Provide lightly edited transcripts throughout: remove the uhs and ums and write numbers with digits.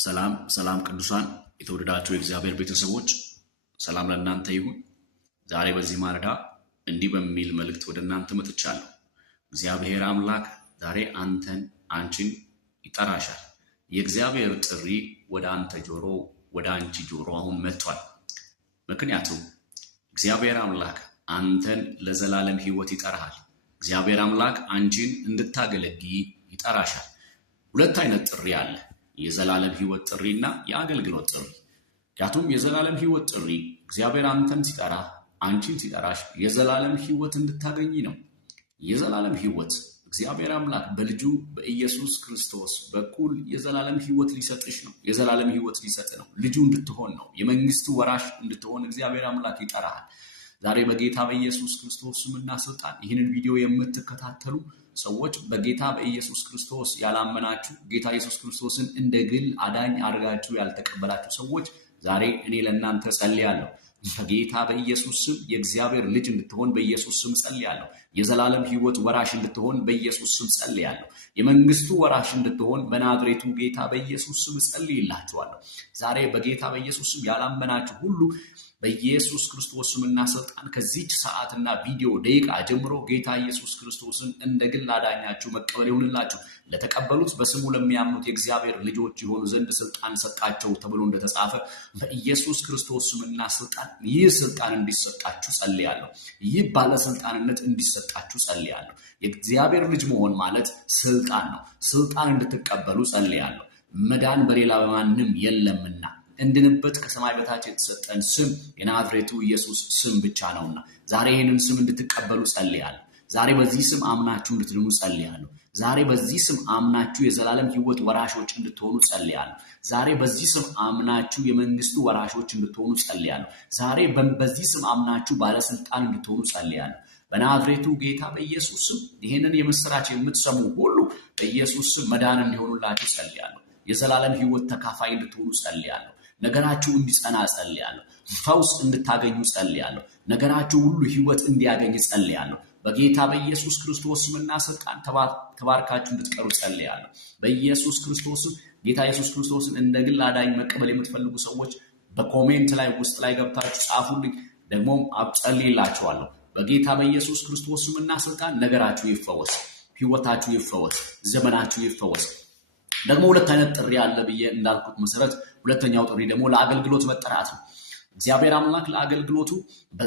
ሰላም ቅዱሳን የተወደዳችሁ የእግዚአብሔር ቤተሰቦች ሰላም ለእናንተ ይሁን። ዛሬ በዚህ ማለዳ እንዲህ በሚል መልእክት ወደ እናንተ መጥቻለሁ። እግዚአብሔር አምላክ ዛሬ አንተን አንቺን ይጠራሻል። የእግዚአብሔር ጥሪ ወደ አንተ ጆሮ ወደ አንቺ ጆሮ አሁን መጥቷል። ምክንያቱም እግዚአብሔር አምላክ አንተን ለዘላለም ሕይወት ይጠራሃል። እግዚአብሔር አምላክ አንቺን እንድታገለግይ ይጠራሻል። ሁለት አይነት ጥሪ አለ። የዘላለም ሕይወት ጥሪና የአገልግሎት ጥሪ። ምክንያቱም የዘላለም ሕይወት ጥሪ እግዚአብሔር አንተን ሲጠራ አንቺን ሲጠራሽ የዘላለም ሕይወት እንድታገኝ ነው። የዘላለም ሕይወት እግዚአብሔር አምላክ በልጁ በኢየሱስ ክርስቶስ በኩል የዘላለም ሕይወት ሊሰጥሽ ነው። የዘላለም ሕይወት ሊሰጥ ነው። ልጁ እንድትሆን ነው። የመንግስቱ ወራሽ እንድትሆን እግዚአብሔር አምላክ ይጠራሃል። ዛሬ በጌታ በኢየሱስ ክርስቶስ ስምና ስልጣን ይህንን ቪዲዮ የምትከታተሉ ሰዎች በጌታ በኢየሱስ ክርስቶስ ያላመናችሁ ጌታ ኢየሱስ ክርስቶስን እንደ ግል አዳኝ አድርጋችሁ ያልተቀበላችሁ ሰዎች ዛሬ እኔ ለእናንተ ጸልያለሁ። በጌታ በኢየሱስ ስም የእግዚአብሔር ልጅ እንድትሆን በኢየሱስ ስም ጸልያለሁ። የዘላለም ሕይወት ወራሽ እንድትሆን በኢየሱስ ስም ጸልያለሁ። የመንግስቱ ወራሽ እንድትሆን በናዝሬቱ ጌታ በኢየሱስ ስም ጸልይላችኋለሁ። ዛሬ በጌታ በኢየሱስ ስም ያላመናችሁ ሁሉ በኢየሱስ ክርስቶስ ስምና ስልጣን ከዚች ሰዓትና ቪዲዮ ደቂቃ ጀምሮ ጌታ ኢየሱስ ክርስቶስን እንደ ግል አዳኛችሁ መቀበል ይሁንላችሁ። ለተቀበሉት በስሙ ለሚያምኑት የእግዚአብሔር ልጆች የሆኑ ዘንድ ስልጣን ሰጣቸው ተብሎ እንደተጻፈ በኢየሱስ ክርስቶስ ስምና ስልጣን ይህ ስልጣን እንዲሰጣችሁ ጸልያለሁ። ይህ ባለስልጣንነት እንዲሰጣችሁ ጸልያለሁ። የእግዚአብሔር ልጅ መሆን ማለት ስልጣን ነው። ስልጣን እንድትቀበሉ ጸልያለሁ። መዳን በሌላ በማንም የለምና እንድንበት ከሰማይ በታች የተሰጠን ስም የናዝሬቱ ኢየሱስ ስም ብቻ ነውና ዛሬ ይህንን ስም እንድትቀበሉ ጸልያለሁ። ዛሬ በዚህ ስም አምናችሁ እንድትድኑ ጸልያለሁ። ዛሬ በዚህ ስም አምናችሁ የዘላለም ሕይወት ወራሾች እንድትሆኑ ጸልያለሁ። ዛሬ በዚህ ስም አምናችሁ የመንግስቱ ወራሾች እንድትሆኑ ጸልያለሁ። ዛሬ በዚህ ስም አምናችሁ ባለስልጣን እንድትሆኑ ጸልያለሁ። በናዝሬቱ ጌታ በኢየሱስ ስም ይህንን የምስራች የምትሰሙ ሁሉ በኢየሱስ ስም መዳን እንዲሆኑላችሁ ጸልያለሁ። የዘላለም ሕይወት ተካፋይ እንድትሆኑ ጸልያለሁ። ነገራችሁ እንዲጸና ጸልያለሁ። ፈውስ እንድታገኙ ጸልያለሁ። ነገራችሁ ሁሉ ሕይወት እንዲያገኝ ጸልያለሁ። በጌታ በኢየሱስ ክርስቶስ ስምና ስልጣን ተባርካችሁ እንድትቀሩ ጸልያለሁ። በኢየሱስ ክርስቶስ ጌታ ኢየሱስ ክርስቶስን እንደ ግል አዳኝ መቀበል የምትፈልጉ ሰዎች በኮሜንት ላይ ውስጥ ላይ ገብታችሁ ጻፉልኝ። ደግሞም አብጸልይላችኋለሁ። በጌታ በኢየሱስ ክርስቶስ ስምና ስልጣን ነገራችሁ ይፈወስ፣ ሕይወታችሁ ይፈወስ፣ ዘመናችሁ ይፈወስ። ደግሞ ሁለት አይነት ጥሪ አለ ብዬ እንዳልኩት መሰረት ሁለተኛው ጥሪ ደግሞ ለአገልግሎት መጠራት ነው። እግዚአብሔር አምላክ ለአገልግሎቱ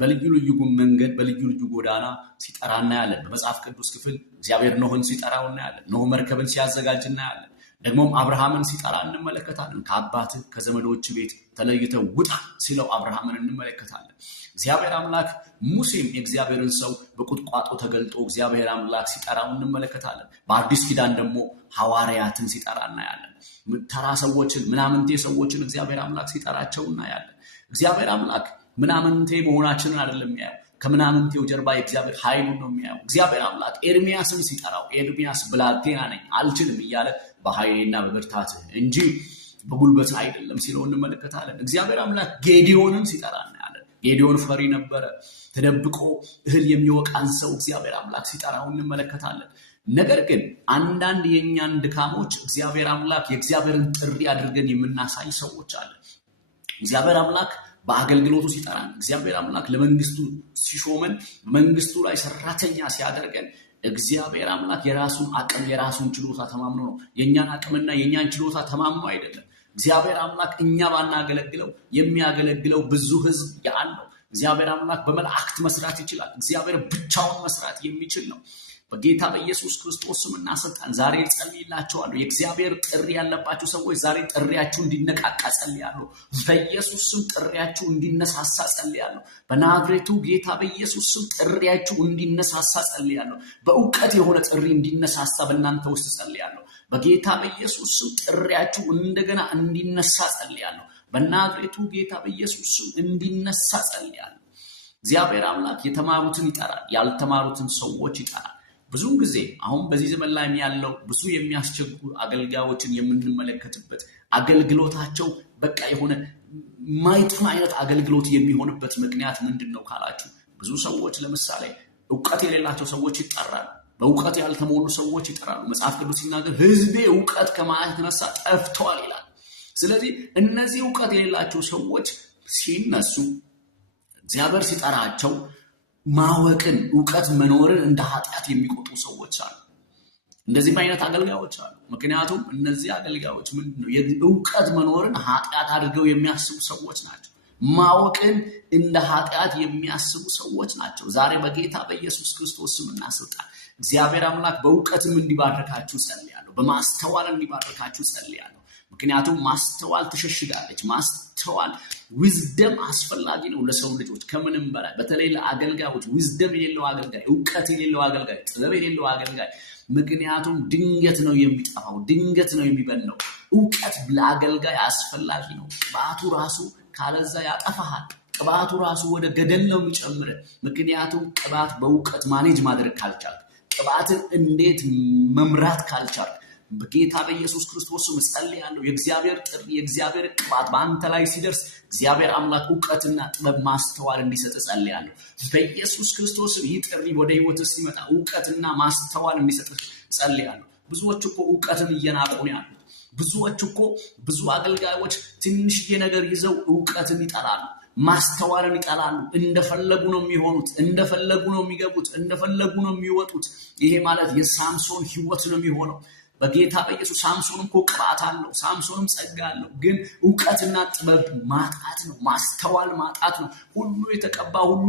በልዩ ልዩ መንገድ በልዩ ልዩ ጎዳና ሲጠራ እናያለን። በመጽሐፍ ቅዱስ ክፍል እግዚአብሔር ኖህን ሲጠራው እናያለን። ኖህ መርከብን ሲያዘጋጅ እናያለን። ደግሞም አብርሃምን ሲጠራ እንመለከታለን። ከአባትህ ከዘመዶች ቤት ተለይተው ውጣ ሲለው አብርሃምን እንመለከታለን። እግዚአብሔር አምላክ ሙሴም የእግዚአብሔርን ሰው በቁጥቋጦ ተገልጦ እግዚአብሔር አምላክ ሲጠራው እንመለከታለን። በአዲስ ኪዳን ደግሞ ሐዋርያትን ሲጠራ እናያለን። ተራ ሰዎችን ምናምንቴ ሰዎችን እግዚአብሔር አምላክ ሲጠራቸው እናያለን። እግዚአብሔር አምላክ ምናምንቴ መሆናችንን አይደለም የሚያየው፣ ከምናምንቴው ጀርባ የእግዚአብሔር ኃይሉን ነው የሚያየው። እግዚአብሔር አምላክ ኤርሚያስን ሲጠራው ኤርሚያስ ብላቴና ነኝ አልችልም እያለ በኃይሌና በብርታትህ እንጂ በጉልበት አይደለም ሲለው እንመለከታለን። እግዚአብሔር አምላክ ጌዲዮንን ሲጠራ እናያለን። ጌዲዮን ፈሪ ነበረ። ተደብቆ እህል የሚወቃን ሰው እግዚአብሔር አምላክ ሲጠራው እንመለከታለን። ነገር ግን አንዳንድ የእኛን ድካሞች እግዚአብሔር አምላክ የእግዚአብሔርን ጥሪ አድርገን የምናሳይ ሰዎች አለን። እግዚአብሔር አምላክ በአገልግሎቱ ሲጠራን፣ እግዚአብሔር አምላክ ለመንግስቱ ሲሾመን፣ መንግስቱ ላይ ሰራተኛ ሲያደርገን እግዚአብሔር አምላክ የራሱን አቅም የራሱን ችሎታ ተማምኖ ነው። የእኛን አቅምና የእኛን ችሎታ ተማምኖ አይደለም። እግዚአብሔር አምላክ እኛ ባናገለግለው የሚያገለግለው ብዙ ህዝብ ያለው እግዚአብሔር አምላክ በመላእክት መስራት ይችላል። እግዚአብሔር ብቻውን መስራት የሚችል ነው። በጌታ በኢየሱስ ክርስቶስ ስምና ስልጣን ዛሬ ጸልይላችኋለሁ። የእግዚአብሔር ጥሪ ያለባችሁ ሰዎች ዛሬ ጥሪያችሁ እንዲነቃቃ ጸልያለሁ። በኢየሱስ ስም ጥሪያችሁ እንዲነሳሳ ጸልያለሁ። በናዝሬቱ ጌታ በኢየሱስ ስም ጥሪያችሁ እንዲነሳሳ ጸልያለሁ። በእውቀት የሆነ ጥሪ እንዲነሳሳ በእናንተ ውስጥ ጸልያለሁ። በጌታ በኢየሱስ ስም ጥሪያችሁ እንደገና እንዲነሳ ጸልያለሁ። በናዝሬቱ ጌታ በኢየሱስ ስም እንዲነሳ ጸልያለሁ። እግዚአብሔር አምላክ የተማሩትን ይጠራል፣ ያልተማሩትን ሰዎች ይጠራል። ብዙውን ጊዜ አሁን በዚህ ዘመን ላይ ያለው ብዙ የሚያስቸግሩ አገልጋዮችን የምንመለከትበት አገልግሎታቸው በቃ የሆነ ማይጥም አይነት አገልግሎት የሚሆንበት ምክንያት ምንድን ነው ካላችሁ፣ ብዙ ሰዎች ለምሳሌ እውቀት የሌላቸው ሰዎች ይጠራሉ። በእውቀት ያልተሞሉ ሰዎች ይጠራሉ። መጽሐፍ ቅዱስ ሲናገር ሕዝቤ እውቀት ከማጣት የተነሳ ጠፍቷል ይላል። ስለዚህ እነዚህ ዕውቀት የሌላቸው ሰዎች ሲነሱ እግዚአብሔር ሲጠራቸው ማወቅን ዕውቀት መኖርን እንደ ኃጢአት የሚቆጥሩ ሰዎች አሉ። እንደዚህም አይነት አገልጋዮች አሉ። ምክንያቱም እነዚህ አገልጋዮች ምንድነው የዕውቀት መኖርን ኃጢአት አድርገው የሚያስቡ ሰዎች ናቸው። ማወቅን እንደ ኃጢአት የሚያስቡ ሰዎች ናቸው። ዛሬ በጌታ በኢየሱስ ክርስቶስ ስምና ስልጣን እግዚአብሔር አምላክ በዕውቀትም እንዲባርካችሁ ጸልያለሁ። በማስተዋል እንዲባርካችሁ ጸልያለሁ። ምክንያቱም ማስተዋል ትሸሽጋለች። ማስተዋል ዊዝደም አስፈላጊ ነው ለሰው ልጆች ከምንም በላይ በተለይ ለአገልጋዮች። ዊዝደም የሌለው አገልጋይ፣ ዕውቀት የሌለው አገልጋይ፣ ጥበብ የሌለው አገልጋይ ምክንያቱም ድንገት ነው የሚጠፋው፣ ድንገት ነው የሚበላው። ዕውቀት ለአገልጋይ አስፈላጊ ነው። ቅባቱ ራሱ ካለዛ ያጠፋሃል። ቅባቱ ራሱ ወደ ገደል ነው የሚጨምር። ምክንያቱም ቅባት በዕውቀት ማኔጅ ማድረግ ካልቻልክ፣ ቅባትን እንዴት መምራት ካልቻልክ በጌታ በኢየሱስ ክርስቶስ ስም ጸልያለሁ። የእግዚአብሔር ጥሪ የእግዚአብሔር ቅባት በአንተ ላይ ሲደርስ እግዚአብሔር አምላክ ዕውቀትና ጥበብ ማስተዋል እንዲሰጥ ጸልያለሁ። በኢየሱስ ክርስቶስ ስም ይህ ጥሪ ወደ ህይወት ሲመጣ ዕውቀትና ማስተዋል እንዲሰጥ ጸልያለሁ። ብዙዎች እኮ ዕውቀትን እየናቁ ነው ያሉት። ብዙዎች እኮ ብዙ አገልጋዮች ትንሽዬ ነገር ይዘው ዕውቀትን ይጠላሉ፣ ማስተዋልን ይጠላሉ። እንደፈለጉ ነው የሚሆኑት፣ እንደፈለጉ ነው የሚገቡት፣ እንደፈለጉ ነው የሚወጡት። ይሄ ማለት የሳምሶን ህይወት ነው የሚሆነው። በጌታ በኢየሱስ ሳምሶንም እኮ ቅባት አለው፣ ሳምሶንም ጸጋ አለው። ግን ዕውቀትና ጥበብ ማጣት ነው፣ ማስተዋል ማጣት ነው። ሁሉ የተቀባ ሁሉ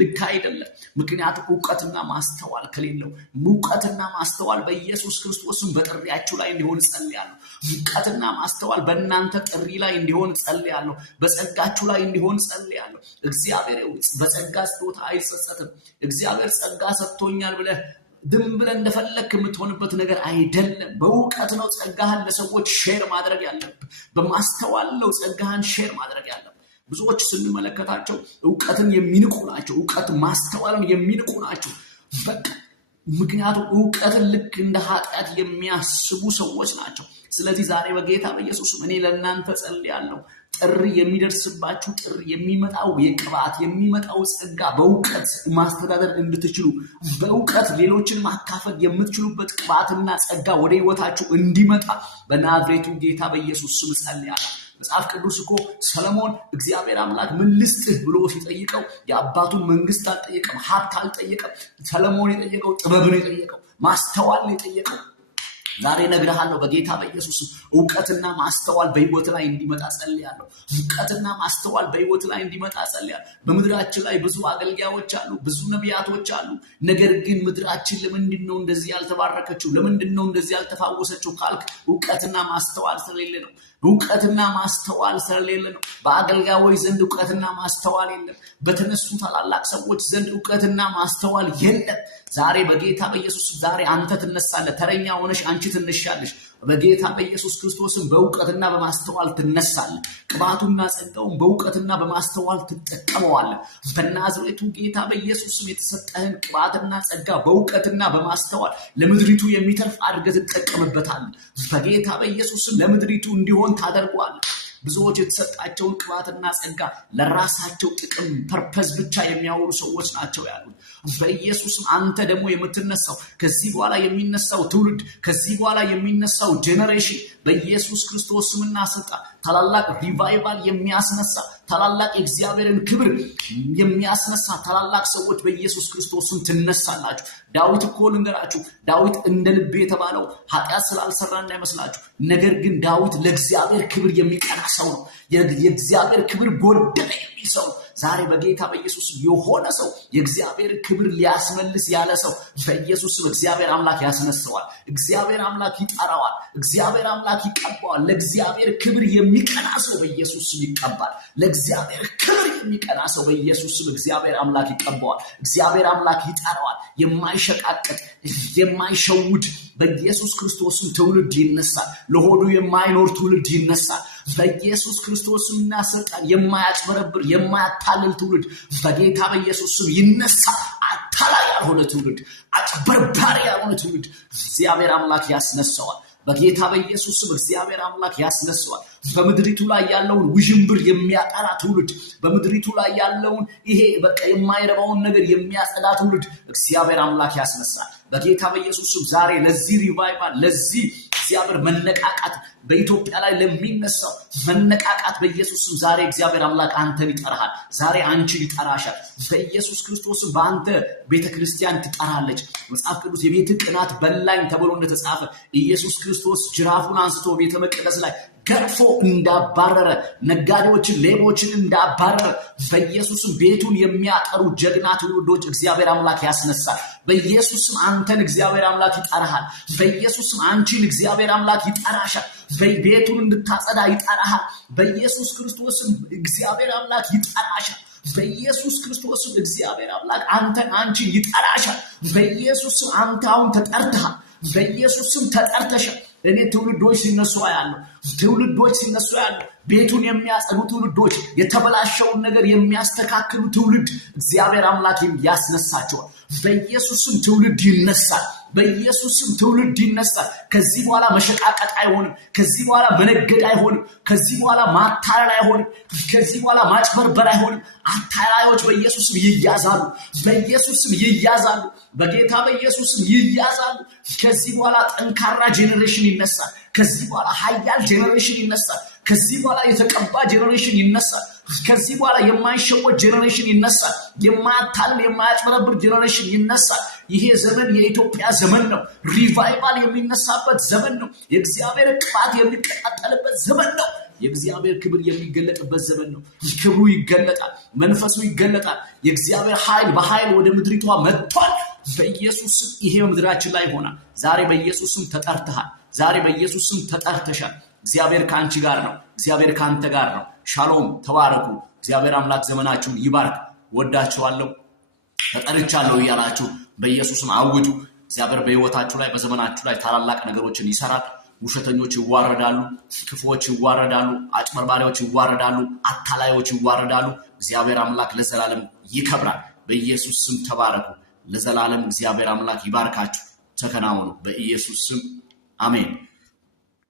ልክ አይደለም። ምክንያቱም ዕውቀትና ማስተዋል ከሌለው፣ ዕውቀትና ማስተዋል በኢየሱስ ክርስቶስም በጥሪያችሁ ላይ እንዲሆን ጸልያለሁ። ዕውቀትና ማስተዋል በእናንተ ጥሪ ላይ እንዲሆን ጸልያለሁ። በጸጋችሁ ላይ እንዲሆን ጸልያለሁ። እግዚአብሔር በጸጋ ስጦታ አይጸጸትም። እግዚአብሔር ጸጋ ሰጥቶኛል ብለህ ድም ብለህ እንደፈለክ የምትሆንበት ነገር አይደለም። በዕውቀት ነው ጸጋህን ለሰዎች ሼር ማድረግ ያለብህ። በማስተዋል ነው ጸጋህን ሼር ማድረግ ያለብህ። ብዙዎች ስንመለከታቸው ዕውቀትን የሚንቁ ናቸው። ዕውቀት ማስተዋልን የሚንቁ ናቸው። በቃ ምክንያቱም ዕውቀትን ልክ እንደ ኃጢአት የሚያስቡ ሰዎች ናቸው። ስለዚህ ዛሬ በጌታ በኢየሱስ እኔ ለእናንተ ጸልያለሁ። ጥሪ የሚደርስባችሁ ጥሪ የሚመጣው የቅባት የሚመጣው ጸጋ በዕውቀት ማስተዳደር እንድትችሉ በዕውቀት ሌሎችን ማካፈል የምትችሉበት ቅባትና ጸጋ ወደ ህይወታችሁ እንዲመጣ በናዝሬቱ ጌታ በኢየሱስ ስም ጸልያለሁ። መጽሐፍ ቅዱስ እኮ ሰለሞን እግዚአብሔር አምላክ ምን ልስጥህ ብሎ ሲጠይቀው የአባቱን መንግስት አልጠየቀም፣ ሀብት አልጠየቀም። ሰለሞን የጠየቀው ጥበብን የጠየቀው ማስተዋል የጠየቀው። ዛሬ እነግርሃለሁ በጌታ በኢየሱስ ዕውቀትና ማስተዋል በህይወት ላይ እንዲመጣ ጸልያለሁ። ዕውቀትና ማስተዋል በህይወት ላይ እንዲመጣ ጸልያለሁ። በምድራችን ላይ ብዙ አገልጋዮች አሉ፣ ብዙ ነቢያቶች አሉ። ነገር ግን ምድራችን ለምንድን ነው እንደዚህ ያልተባረከችው? ለምንድን ነው እንደዚህ ያልተፋወሰችው ካልክ ዕውቀትና ማስተዋል ስለሌለ ነው። ዕውቀትና ማስተዋል ስለሌለ ነው። በአገልጋዮች ዘንድ ዕውቀትና ማስተዋል የለም። በተነሱ ታላላቅ ሰዎች ዘንድ ዕውቀትና ማስተዋል የለም። ዛሬ በጌታ በኢየሱስ ዛሬ አንተ ትነሳለህ። ተረኛ ሆነሽ አንቺ ትነሻለሽ። በጌታ በኢየሱስ ክርስቶስም በዕውቀትና በማስተዋል ትነሳለህ። ቅባቱና ጸጋውን በዕውቀትና በማስተዋል ትጠቀመዋለህ። በናዝሬቱ ጌታ በኢየሱስም የተሰጠህን ቅባትና ጸጋ በዕውቀትና በማስተዋል ለምድሪቱ የሚተርፍ አድርገህ ትጠቀምበታለህ። በጌታ በኢየሱስም ለምድሪቱ እንዲሆን ታደርገዋለህ። ብዙዎች የተሰጣቸውን ቅባትና ጸጋ ለራሳቸው ጥቅም ፐርፐዝ ብቻ የሚያወሩ ሰዎች ናቸው ያሉት። በኢየሱስም አንተ ደግሞ የምትነሳው ከዚህ በኋላ የሚነሳው ትውልድ ከዚህ በኋላ የሚነሳው ጄኔሬሽን በኢየሱስ ክርስቶስ ስምና ስልጣን ታላላቅ ሪቫይቫል የሚያስነሳ ታላላቅ የእግዚአብሔርን ክብር የሚያስነሳ ታላላቅ ሰዎች በኢየሱስ ክርስቶስ ስም ትነሳላችሁ። ዳዊት እኮ ልንገራችሁ፣ ዳዊት እንደ ልቤ የተባለው ኃጢአት ስላልሰራ እንዳይመስላችሁ። ነገር ግን ዳዊት ለእግዚአብሔር ክብር የሚቀና ሰው ነው። የእግዚአብሔር ክብር ጎደለ የሚል ሰው ነው። ዛሬ በጌታ በኢየሱስ የሆነ ሰው የእግዚአብሔር ክብር ሊያስመልስ ያለ ሰው በኢየሱስ እግዚአብሔር አምላክ ያስነሳዋል። እግዚአብሔር አምላክ ይጠራዋል። እግዚአብሔር አምላክ ይቀባዋል። ለእግዚአብሔር ክብር የሚቀና ሰው በኢየሱስ ይቀባል። ለእግዚአብሔር ክብር የሚቀና ሰው በኢየሱስ እግዚአብሔር አምላክ ይቀባዋል። እግዚአብሔር አምላክ ይጠራዋል። የማይሸቃቀጥ የማይሸውድ በኢየሱስ ክርስቶስም ትውልድ ይነሳል። ለሆዱ የማይኖር ትውልድ ይነሳል። በኢየሱስ ክርስቶስምና ስልጣን የማያጭበረብር የማያታልል ትውልድ በጌታ በኢየሱስም ይነሳል። አታላይ ያልሆነ ትውልድ፣ አጭበርባሪ ያልሆነ ትውልድ እግዚአብሔር አምላክ ያስነሳዋል። በጌታ በኢየሱስም እግዚአብሔር አምላክ ያስነሳዋል። በምድሪቱ ላይ ያለውን ውዥንብር የሚያጠራ ትውልድ፣ በምድሪቱ ላይ ያለውን ይሄ በቃ የማይረባውን ነገር የሚያጸዳ ትውልድ እግዚአብሔር አምላክ ያስነሳል። በጌታ በኢየሱስም ዛሬ ለዚህ ሪቫይቫል ለዚህ እግዚአብሔር መነቃቃት በኢትዮጵያ ላይ ለሚነሳው መነቃቃት በኢየሱስ ስም ዛሬ እግዚአብሔር አምላክ አንተን ይጠራሃል። ዛሬ አንቺን ይጠራሻል። በኢየሱስ ክርስቶስ በአንተ ቤተክርስቲያን ትጠራለች። መጽሐፍ ቅዱስ የቤት ቅናት በላኝ ተብሎ እንደተጻፈ ኢየሱስ ክርስቶስ ጅራፉን አንስቶ ቤተ መቅደስ ላይ ገርፎ እንዳባረረ ነጋዴዎችን ሌቦችን እንዳባረረ በኢየሱስም ቤቱን የሚያጠሩ ጀግና ትውልዶች እግዚአብሔር አምላክ ያስነሳል። በኢየሱስም አንተን እግዚአብሔር አምላክ ይጠራሃል። በኢየሱስም አንቺን እግዚአብሔር አምላክ ይጠራሻል። ቤቱን እንድታጸዳ ይጠራሃል። በኢየሱስ ክርስቶስም እግዚአብሔር አምላክ ይጠራሻል። በኢየሱስ ክርስቶስም እግዚአብሔር አምላክ አንቺን ይጠራሻል። በኢየሱስም አንተ አሁን ተጠርተሃል። በኢየሱስም ተጠርተሻል። እኔ ትውልዶች ሲነሱ ያለው ቤቱን የሚያጸዱ ትውልዶች፣ የተበላሸውን ነገር የሚያስተካክሉ ትውልድ እግዚአብሔር አምላክ ያስነሳቸዋል። በኢየሱስም ትውልድ ይነሳል። በኢየሱስም ትውልድ ይነሳል። ከዚህ በኋላ መሸቃቀጥ አይሆንም። ከዚህ በኋላ መነገድ አይሆንም። ከዚህ በኋላ ማታለል አይሆንም። ከዚህ በኋላ ማጭበርበር አይሆንም። አታላዮች በኢየሱስም ይያዛሉ። በኢየሱስም ይያዛሉ። በጌታ በኢየሱስም ይያዛሉ። ከዚህ በኋላ ጠንካራ ጄኔሬሽን ይነሳል። ከዚህ በኋላ ኃያል ጄኔሬሽን ይነሳል። ከዚህ በኋላ የተቀባ ጄኔሬሽን ይነሳል። ከዚህ በኋላ የማይሸወድ ጄኔሬሽን ይነሳል። የማያታልል የማያጭበረብር ጄኔሬሽን ይነሳል። ይሄ ዘመን የኢትዮጵያ ዘመን ነው። ሪቫይቫል የሚነሳበት ዘመን ነው። የእግዚአብሔር ቅባት የሚቀጣጠልበት ዘመን ነው። የእግዚአብሔር ክብር የሚገለጥበት ዘመን ነው። ክብሩ ይገለጣል። መንፈሱ ይገለጣል። የእግዚአብሔር ኃይል በኃይል ወደ ምድሪቷ መጥቷል። በኢየሱስ ስም ይሄ ምድራችን ላይ ይሆናል። ዛሬ በኢየሱስ ስም ተጠርተሃል። ዛሬ በኢየሱስ ስም ተጠርተሻል። እግዚአብሔር ከአንቺ ጋር ነው። እግዚአብሔር ከአንተ ጋር ነው። ሻሎም፣ ተባረኩ። እግዚአብሔር አምላክ ዘመናችሁን ይባርክ። ወዳችኋለሁ፣ ተጠርቻለሁ እያላችሁ በኢየሱስም አውጁ። እግዚአብሔር በሕይወታችሁ ላይ በዘመናችሁ ላይ ታላላቅ ነገሮችን ይሰራል። ውሸተኞች ይዋረዳሉ፣ ክፉዎች ይዋረዳሉ፣ አጭበርባሪዎች ይዋረዳሉ፣ አታላዮች ይዋረዳሉ። እግዚአብሔር አምላክ ለዘላለም ይከብራል። በኢየሱስ ስም ተባረኩ። ለዘላለም እግዚአብሔር አምላክ ይባርካችሁ። ተከናወኑ። በኢየሱስ ስም አሜን።